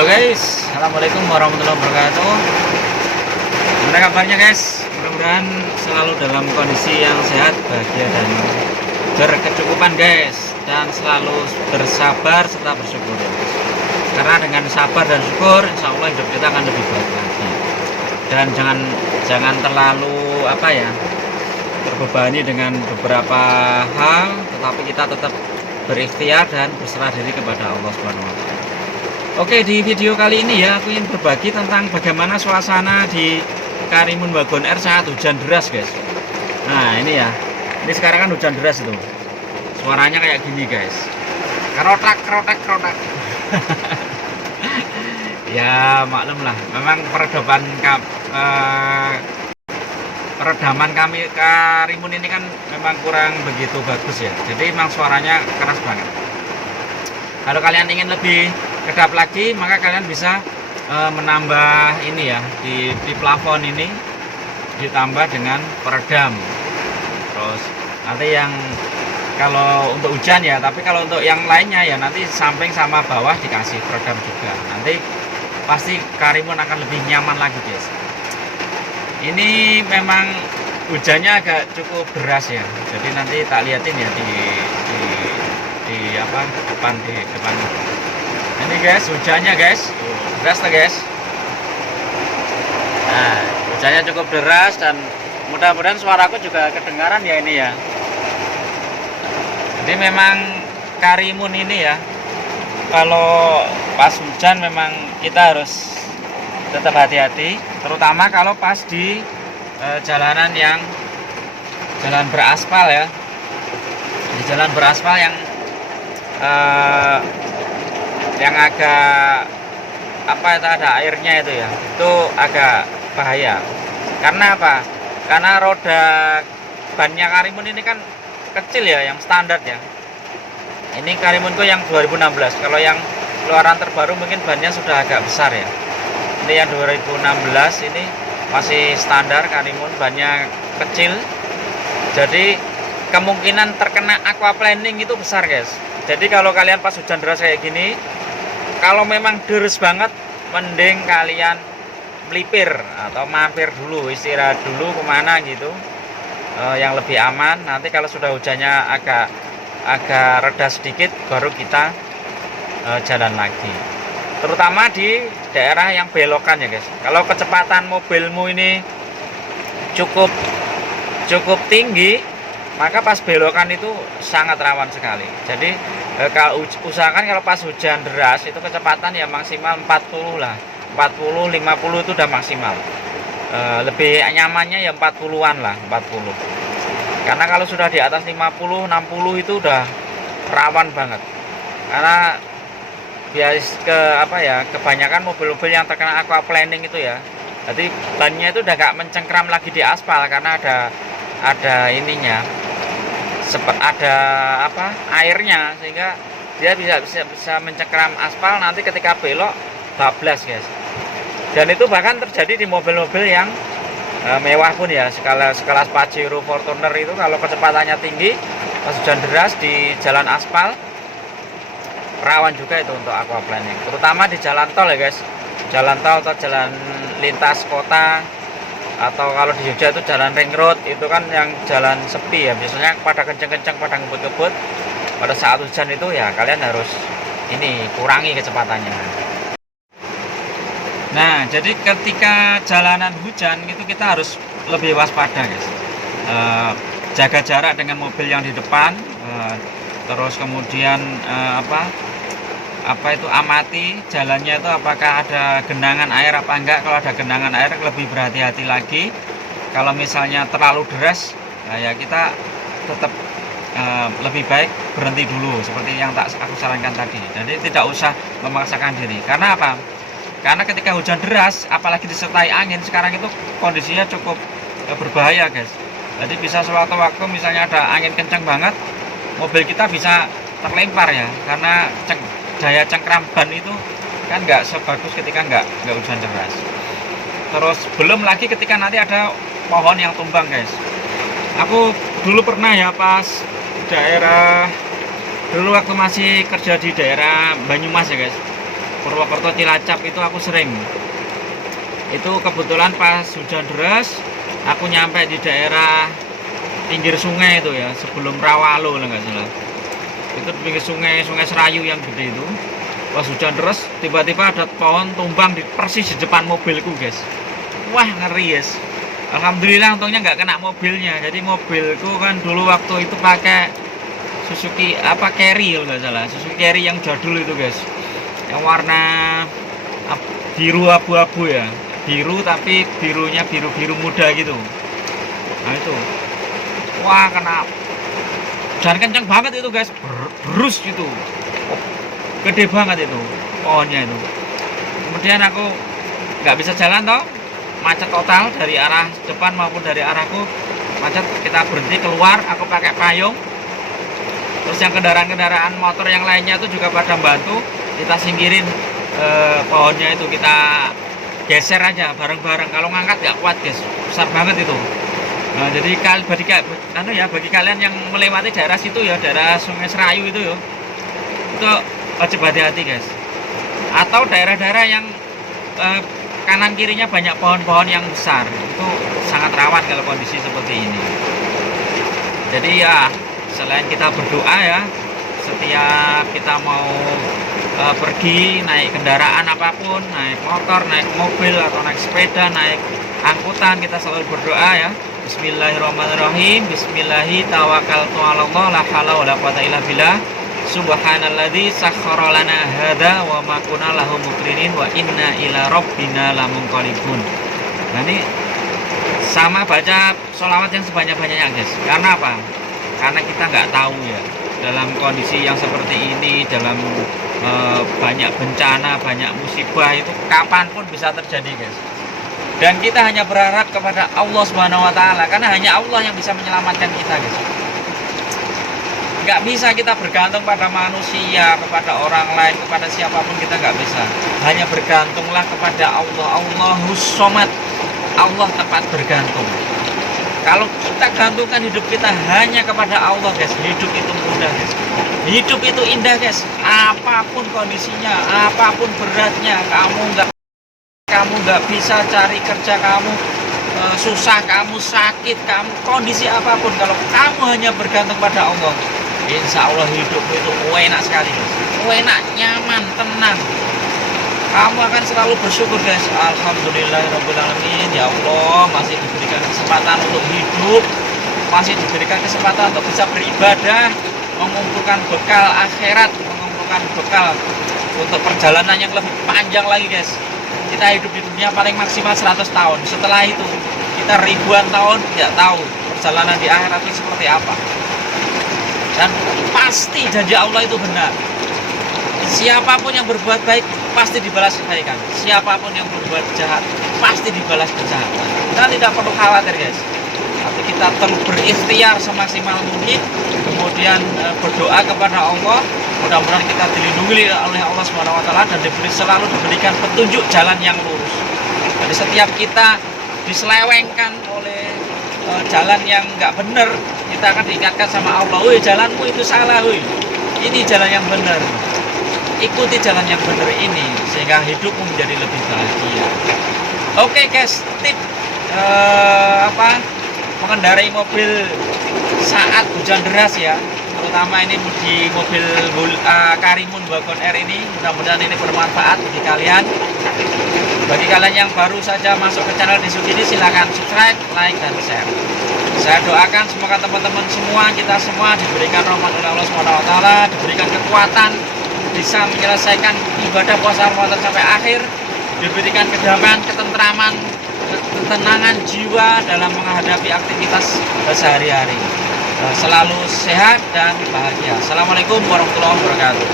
Halo guys, assalamualaikum warahmatullahi wabarakatuh. Gimana kabarnya guys? Mudah-mudahan selalu dalam kondisi yang sehat, bahagia dan berkecukupan guys, dan selalu bersabar serta bersyukur ya guys. Karena dengan sabar dan syukur, insya Allah hidup kita akan lebih baik lagi. Dan jangan terlalu terbebani dengan beberapa hal, tetapi kita tetap berikhtiar dan berserah diri kepada Allah Subhanahu wa Ta'ala. Oke, di video kali ini ya aku ingin berbagi tentang bagaimana suasana di Karimun Wagon Air saat hujan deras guys. Nah ini ya, ini sekarang kan hujan deras itu, suaranya kayak gini guys, kerotak kerotak kerotak. Ya maklum lah, memang peredaman kami Karimun ini kan memang kurang begitu bagus ya, jadi memang suaranya keras banget. Kalau kalian ingin lebih kedap lagi, maka kalian bisa menambah ini ya, di plafon ini ditambah dengan peredam. Terus nanti yang kalau untuk hujan ya, tapi kalau untuk yang lainnya ya nanti samping sama bawah dikasih peredam juga. Nanti pasti Karimun akan lebih nyaman lagi guys. Ini memang hujannya agak cukup deras ya, jadi nanti tak liatin ya di depan ini guys, hujannya guys, deras tuh guys. Nah hujannya cukup deras dan mudah-mudahan suaraku juga kedengaran ya ini ya. Jadi memang Karimun ini ya, kalau pas hujan memang kita harus tetap hati-hati, terutama kalau pas di jalanan yang jalan beraspal ya, di jalan beraspal yang agak ada airnya itu ya, itu agak bahaya. Karena apa? Karena roda bannya Karimun ini kan kecil ya, yang standar ya. Ini Karimunku yang 2016. Kalau yang keluaran terbaru mungkin bannya sudah agak besar ya. Ini yang 2016 ini masih standar Karimun, bannya kecil. Jadi kemungkinan terkena aquaplaning itu besar guys. Jadi kalau kalian pas hujan deras kayak gini, kalau memang deres banget, mending kalian melipir atau mampir dulu, istirahat dulu kemana gitu, yang lebih aman. Nanti kalau sudah hujannya agak reda sedikit, baru kita jalan lagi. Terutama di daerah yang belokan ya guys. Kalau kecepatan mobilmu ini cukup tinggi, maka pas belokan itu sangat rawan sekali. Jadi kalau usahakan kalau pas hujan deras itu kecepatan ya maksimal 40 lah, 40 50 itu udah maksimal. Lebih nyamannya ya 40-an lah, 40. Karena kalau sudah di atas 50 60 itu udah rawan banget. Karena kebanyakan mobil-mobil yang terkena aquaplaning itu ya, jadi bannya itu udah gak mencengkram lagi di aspal karena ada ininya, ada airnya, sehingga dia bisa mencengkram aspal. Nanti ketika belok bablas guys. Dan itu bahkan terjadi di mobil-mobil yang mewah pun ya, sekelas Pajero, Fortuner itu kalau kecepatannya tinggi pas hujan deras di jalan aspal, rawan juga itu untuk aquaplaning, terutama di jalan tol ya guys, jalan tol atau jalan lintas kota, atau kalau di Jogja itu jalan ring road, itu kan yang jalan sepi ya, biasanya pada kenceng-kenceng, pada ngebut-ngebut. Pada saat hujan itu ya kalian harus kurangi kecepatannya. Nah jadi ketika jalanan hujan itu kita harus lebih waspada guys, jaga jarak dengan mobil yang di depan, terus kemudian amati jalannya itu apakah ada genangan air apa enggak. Kalau ada genangan air lebih berhati-hati lagi. Kalau misalnya terlalu deras, ya kita tetap lebih baik berhenti dulu seperti yang aku sarankan tadi. Jadi tidak usah memaksakan diri. Karena apa? Karena ketika hujan deras, apalagi disertai angin, sekarang itu kondisinya cukup berbahaya guys. Jadi bisa sewaktu-waktu misalnya ada angin kencang banget, mobil kita bisa terlempar ya, karena daya cengkram ban itu kan nggak sebagus ketika nggak hujan deras. Terus belum lagi ketika nanti ada pohon yang tumbang guys. Aku dulu pernah ya pas dulu waktu masih kerja di daerah Banyumas ya guys, Purwokerto Cilacap itu aku sering. Itu kebetulan pas hujan deras, aku nyampe di daerah pinggir sungai itu ya, sebelum Rawalo lah nggak salah. Itu di pinggir sungai Serayu yang gede itu. Pas hujan deras, tiba-tiba ada pohon tumbang persis di depan mobilku, guys. Wah, ngeri, guys. Alhamdulillah untungnya nggak kena mobilnya. Jadi mobilku kan dulu waktu itu pakai Suzuki Carry kalau nggak salah, Suzuki Carry yang jadul itu, guys, yang warna biru abu-abu ya, biru tapi birunya biru muda gitu. Nah itu, wah kena dan kenceng banget itu, guys, berus gitu, gede banget itu pohonnya itu. Kemudian aku nggak bisa jalan toh, macet total dari arah depan maupun dari arahku macet. Kita berhenti keluar, aku pakai payung. Terus yang kendaraan motor yang lainnya itu juga pada bantu, kita singkirin pohonnya itu, kita geser aja bareng-bareng. Kalau ngangkat nggak kuat, guys, besar banget itu. Nah, jadi bagi kalian yang melewati daerah situ ya, daerah Sungai Serayu itu ya, itu wajib hati-hati, guys. Atau daerah-daerah yang kanan kirinya banyak pohon-pohon yang besar, itu sangat rawan kalau kondisi seperti ini. Jadi ya, selain kita berdoa ya, setiap kita mau pergi naik kendaraan apapun, naik motor, naik mobil, atau naik sepeda, naik angkutan, kita selalu berdoa ya. Bismillahirrahmanirrahim. Bismillahi tawakkaltu 'alallah la haula wala quwata illa billah. Subhanalladzi sakhkhara lana hadza wa ma kunna lahu muqrinin wa inna ila rabbina lamunqalibun. Nah, ini sama baca sholawat yang sebanyak-banyaknya, guys. Karena apa? Karena kita nggak tahu ya, dalam kondisi yang seperti ini, dalam banyak bencana, banyak musibah, itu kapanpun bisa terjadi, guys. Dan kita hanya berharap kepada Allah Subhanahu wa Ta'ala, karena hanya Allah yang bisa menyelamatkan kita, guys. Nggak bisa kita bergantung pada manusia, kepada orang lain, kepada siapapun, kita nggak bisa. Hanya bergantunglah kepada Allah. Allahus Somad, Allah tempat bergantung. Kalau kita gantungkan hidup kita hanya kepada Allah, guys, hidup itu mudah, guys. Hidup itu indah, guys. Apapun kondisinya, apapun beratnya, kamu nggak bisa cari kerja, kamu susah, kamu sakit, kamu kondisi apapun, kalau kamu hanya bergantung pada Allah, insya Allah hidupmu itu enak sekali, guys. Enak, nyaman, tenang. Kamu akan selalu bersyukur, guys. Alhamdulillahirrahmanirrahim. Ya Allah, masih diberikan kesempatan untuk hidup, masih diberikan kesempatan untuk bisa beribadah, mengumpulkan bekal akhirat, mengumpulkan bekal untuk perjalanan yang lebih panjang lagi, guys. Kita hidup di dunia paling maksimal 100 tahun. Setelah itu kita ribuan tahun tidak tahu perjalanan di akhirat itu seperti apa. Dan pasti janji Allah itu benar. Siapapun yang berbuat baik pasti dibalas kebaikan. Siapapun yang berbuat jahat pasti dibalas kejahatan. Kita tidak perlu khawatir, guys. Tapi kita terus berikhtiar semaksimal mungkin, kemudian berdoa kepada Allah. Mudah-mudahan kita dilindungi oleh Allah Subhanahu wa Ta'ala dan selalu diberikan petunjuk jalan yang lurus. Jadi setiap kita diselewengkan oleh jalan yang nggak benar, kita akan diingatkan sama Allah, "Woi, jalanmu itu salah, woi. Ini jalan yang benar. Ikuti jalan yang benar ini sehingga hidupmu menjadi lebih bahagia." Oke, guys, tip mengendarai mobil saat hujan deras ya, terutama ini di mobil Karimun Wagon R ini. Mudah-mudahan ini bermanfaat bagi kalian. Bagi kalian yang baru saja masuk ke channel Disuki ini, silahkan subscribe, like, dan share. Saya doakan semoga teman-teman semua, kita semua diberikan rahmat oleh Allah Subhanahu wa Ta'ala, diberikan kekuatan bisa menyelesaikan ibadah puasa Ramadan sampai akhir, diberikan kedamaian, ketentraman, ketenangan jiwa dalam menghadapi aktivitas sehari-hari. Selalu sehat dan bahagia. Assalamualaikum warahmatullahi wabarakatuh.